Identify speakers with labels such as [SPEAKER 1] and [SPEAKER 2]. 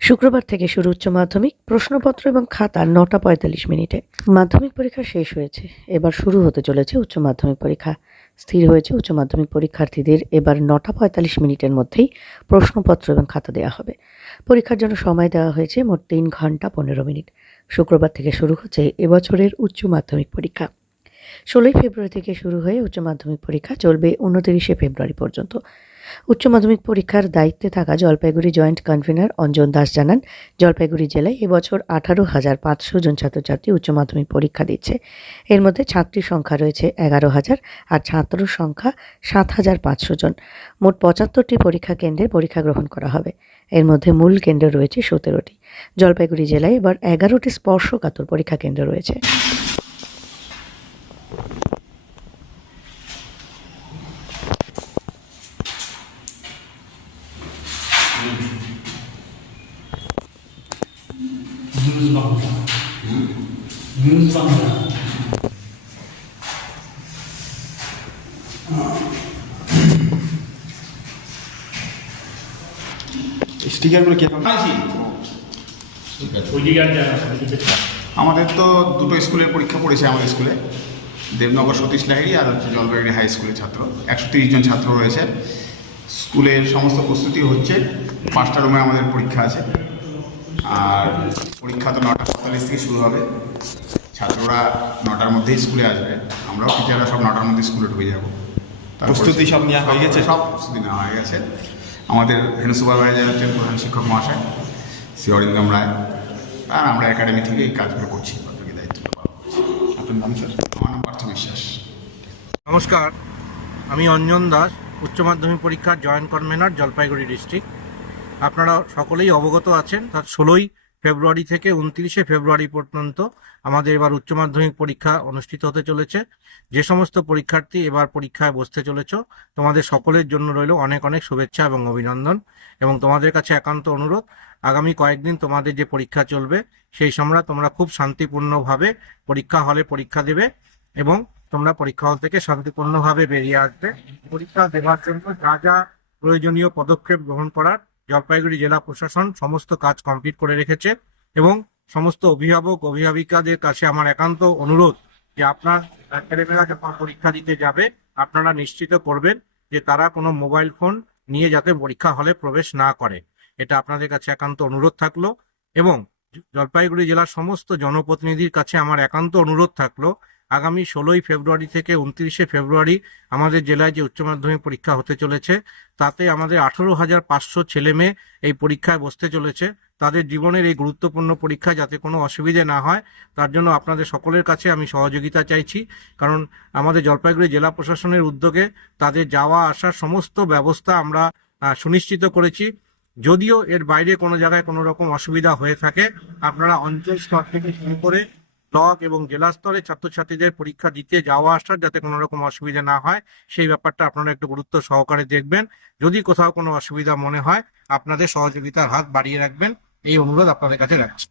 [SPEAKER 1] শুক্রবার থেকে শুরু উচ্চ মাধ্যমিক, প্রশ্নপত্র এবং খাতা নটা পঁয়তাল্লিশ মিনিটে। মাধ্যমিক পরীক্ষা শেষ হয়েছে, এবার শুরু হতে চলেছে উচ্চ মাধ্যমিক পরীক্ষা। স্থির হয়েছে উচ্চ মাধ্যমিক পরীক্ষার্থীদের এবার নটা পঁয়তাল্লিশ মিনিটের মধ্যেই প্রশ্নপত্র এবং খাতা দেওয়া হবে। পরীক্ষার জন্য সময় দেওয়া হয়েছে মোট তিন ঘণ্টা পনেরো মিনিট। শুক্রবার থেকে শুরু হচ্ছে এবছরের উচ্চ মাধ্যমিক পরীক্ষা। ষোলোই ফেব্রুয়ারি থেকে শুরু হয়ে উচ্চ মাধ্যমিক পরীক্ষা চলবে উনতিরিশে ফেব্রুয়ারি পর্যন্ত। উচ্চ মাধ্যমিক পরীক্ষার দায়িত্বে থাকা জলপাইগুড়ি জয়েন্ট কনভেনার অঞ্জন দাস জানান, জলপাইগুড়ি জেলায় এবছর আঠারো হাজার পাঁচশো জন ছাত্রছাত্রী উচ্চ মাধ্যমিক পরীক্ষা দিচ্ছে। এর মধ্যে ছাত্রী সংখ্যা রয়েছে এগারো হাজার আর ছাত্র সংখ্যা সাত হাজার পাঁচশো জন। মোট পঁচাত্তরটি পরীক্ষা কেন্দ্রে পরীক্ষা গ্রহণ করা হবে। এর মধ্যে মূল কেন্দ্র রয়েছে সতেরোটি। জলপাইগুড়ি জেলায় এবার এগারোটি স্পর্শকাতর পরীক্ষা কেন্দ্র রয়েছে।
[SPEAKER 2] নিউজ বাংলা নিউজ বাংলা
[SPEAKER 3] স্টিকারগুলো আমাদের তো দুটো স্কুলের পরীক্ষা পড়েছে আমাদের স্কুলে। দেবনগর সতীশ লাহিড়ি আর হচ্ছে জলপাইগুড়ি হাই স্কুলের ছাত্র। একশো তিরিশ জন ছাত্র রয়েছে। স্কুলের সমস্ত প্রস্তুতি হচ্ছে। পাঁচটা রুমে আমাদের পরীক্ষা আছে। আর পরীক্ষা তো নটা পঁয়তাল্লিশ থেকে শুরু হবে। ছাত্ররা নটার মধ্যেই স্কুলে আসবে। আমরাও টিচাররা সব নটার মধ্যে স্কুলে ঢুকে যাব।
[SPEAKER 4] প্রস্তুতি সব নেওয়া হয়ে গেছে?
[SPEAKER 3] সব প্রস্তুতি নেওয়া হয়ে গেছে। আমাদের হেড সুপারভাইজার হচ্ছেন প্রধান শিক্ষক মহাশয় শ্রী অরিন্দম রায়। আর আমরা একাডেমি থেকে এই কাজগুলো করছি পালন করছি।
[SPEAKER 4] আপনার নাম স্যার?
[SPEAKER 3] আমার নাম পার্থ বিশ্বাস।
[SPEAKER 5] নমস্কার আমি অঞ্জন দাস উচ্চ মাধ্যমিক পরীক্ষার জয়েন্ট কনভেনার জলপাইগুড়ি ডিস্ট্রিক্ট আপনারা সকলেই অবগত আছেন, তার ষোলোই ফেব্রুয়ারি থেকে উনত্রিশে ফেব্রুয়ারি পর্যন্ত আমাদের এবার উচ্চ মাধ্যমিক পরীক্ষা অনুষ্ঠিত হতে চলেছে। যে সমস্ত পরীক্ষার্থী এবার পরীক্ষায় বসতে চলেছ, তোমাদের সকলের জন্য রইল অনেক অনেক শুভেচ্ছা এবং অভিনন্দন। এবং তোমাদের কাছে একান্ত অনুরোধ, আগামী কয়েকদিন তোমাদের যে পরীক্ষা চলবে, সেই সময় তোমরা খুব শান্তিপূর্ণভাবে পরীক্ষা হলে পরীক্ষা দেবে এবং তোমরা পরীক্ষা হল থেকে শান্তিপূর্ণভাবে বেরিয়ে আসবে। পরীক্ষা দেওয়ার জন্য যা যা প্রয়োজনীয় পদক্ষেপ গ্রহণ করার জলপাইগুড়ি জেলা প্রশাসন সমস্ত কাজ কমপ্লিট করে রেখেছে এবং সমস্ত অভিভাবক, অভিভাবিকাদের কাছে আমার একান্ত অনুরোধ যে আপনার ছেলেমেয়েরা যখন পরীক্ষা দিতে যাবে। আপনারা নিশ্চিত করবেন যে তারা কোনো মোবাইল ফোন নিয়ে যাতে পরীক্ষা হলে প্রবেশ না করে। এটা আপনাদের কাছে একান্ত অনুরোধ থাকল এবং জলপাইগুড়ি জেলার সমস্ত জনপ্রতিনিধির কাছে আমার একান্ত অনুরোধ থাকল আগামী ষোলোই ফেব্রুয়ারি থেকে উনত্রিশে ফেব্রুয়ারি আমাদের জেলায় যে উচ্চ মাধ্যমিক পরীক্ষা হতে চলেছে, তাতে আমাদের আঠেরো হাজার পাঁচশো ছেলে মেয়ে এই পরীক্ষায় বসতে চলেছে। তাদের জীবনের এই গুরুত্বপূর্ণ পরীক্ষা যাতে কোনো অসুবিধে না হয়, তার জন্য আপনাদের সকলের কাছে আমি সহযোগিতা চাইছি। কারণ আমাদের জলপাইগুড়ি জেলা প্রশাসনের উদ্যোগে তাদের যাওয়া আসার সমস্ত ব্যবস্থা আমরা সুনিশ্চিত করেছি। যদিও এর বাইরে কোনো জায়গায় কোনো রকম অসুবিধা হয়ে থাকে, আপনারা অঞ্চল স্তর থেকে শুরু করে ব্লক এবং জেলা স্তরে ছাত্রছাত্রীদের পরীক্ষা দিতে যাওয়া আসার যাতে কোনো রকম অসুবিধা না হয়, সেই ব্যাপারটা আপনারা একটু গুরুত্ব সহকারে দেখবেন। যদি কোথাও কোনো অসুবিধা মনে হয়, আপনাদের সহযোগিতার হাত বাড়িয়ে রাখবেন। এই অনুরোধ আপনাদের কাছে রাখছি।